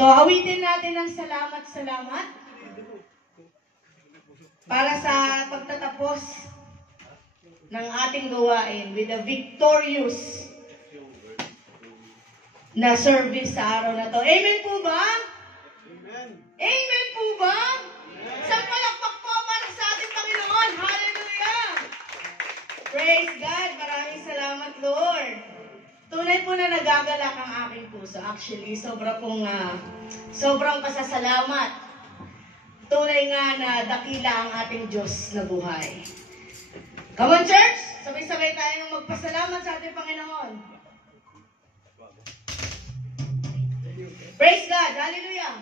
So, awitin natin ng salamat para sa pagtatapos ng ating gawain with a victorious na service sa araw na to. Amen po ba? Amen. Amen po ba? Isang palakpak po para sa ating Panginoon. Hallelujah! Praise God! Maraming salamat, Lord. Tunay po na nagagalak ang aking puso. Actually, sobrang pasasalamat. Tunay nga na dakila ang ating Diyos na buhay. Come on, church! Sabay-sabay tayong magpasalamat sa ating Panginoon. Praise God! Hallelujah!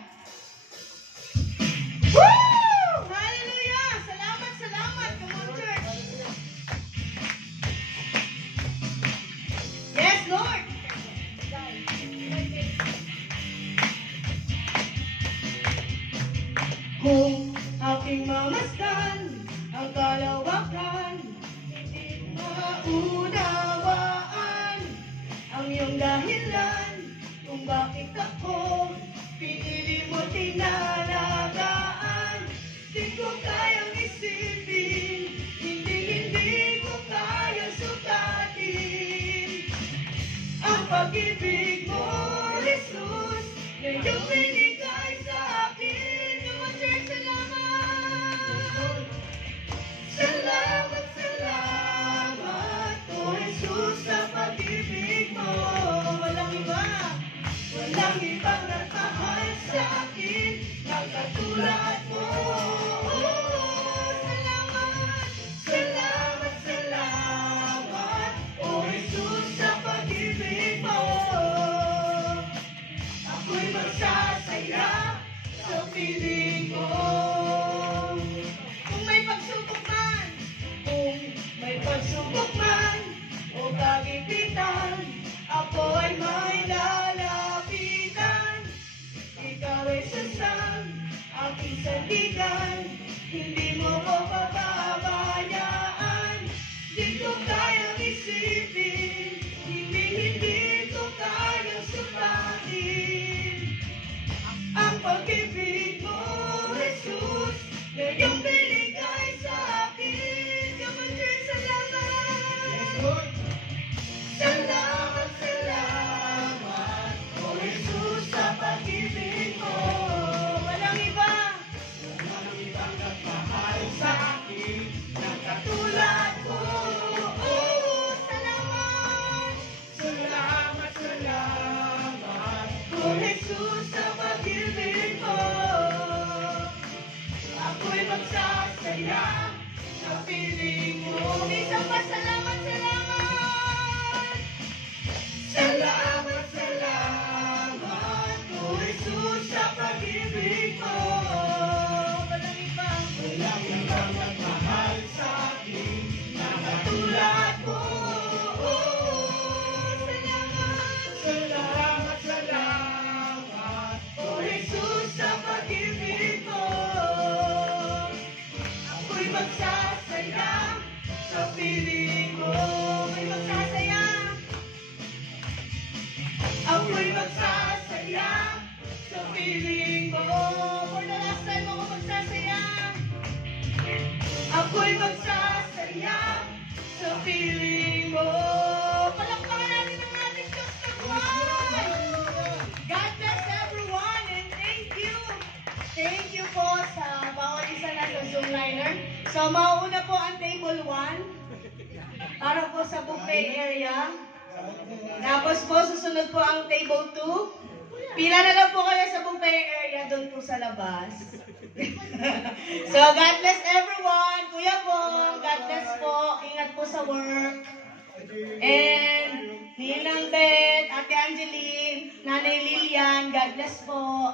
Woo! Hallelujah! Salamat! Come on, church! Yes, Lord! Kung aking mamasdan ang kalawakan, hindi maunawaan ang iyong dahilan kung bakit ako pinili mo tinalagaan. Di ko kayang isipin, hindi ko kayang sukatin ang pag-ibig mo, Jesus, na iyong binigay sa akin. Come on, church, salamat! Salamat, oh Jesus, sa pag-ibig mo. Walang ibang nagmahal sa akin na katulad mo. Salamat, oh Jesus, sa pag-ibig mo. Ako'y magsasaya sa piling mo. Kung may pagsubok man o kagipitan, ako ay may lalapitan. Ikaw ay sasang aking sandigan, hindi mo ko pababayaan. Di ko kayang isipin, hindi ko kayang sukatin ang pag-ibig mo, Jesus, na iyong binigay sa akin. Come on, church, salamat! Yes, Lord. Salamat, oh Jesus, sa pag-ibig mo. Walang ibang nagmahal sa akin na katulad mo. Oh, salamat, oh Jesus, sa pag-ibig mo. Ako'y magsasaya sa piling mo. Isang pasalamat. Salamat, oh Jesus, sa pag-ibig mo. Walang ibang nagmahal sa akin na katulad mo. Salamat, Oh Jesus, sa pag-ibig mo. Ako'y magsasaya sa piling mo. Ako'y magsasaya sa piling mo. For the last time ako magsasaya. Ako'y magsasaya sa piling mo. Palakpakan natin ang ating Diyos na buhay. God bless everyone and thank you. Thank you po sa bawat isa na sa Zoom liner. So, mauuna po ang table 1 para po sa buffet area. Tapos po, susunod po ang table 2. Pila na lang po kayo sa buffet area doon po sa labas. So, God bless everyone. Kuya po, God bless po. Ingat po sa work. And Ninang Beth, Ate Angeline, Nanay Lilian, God bless po.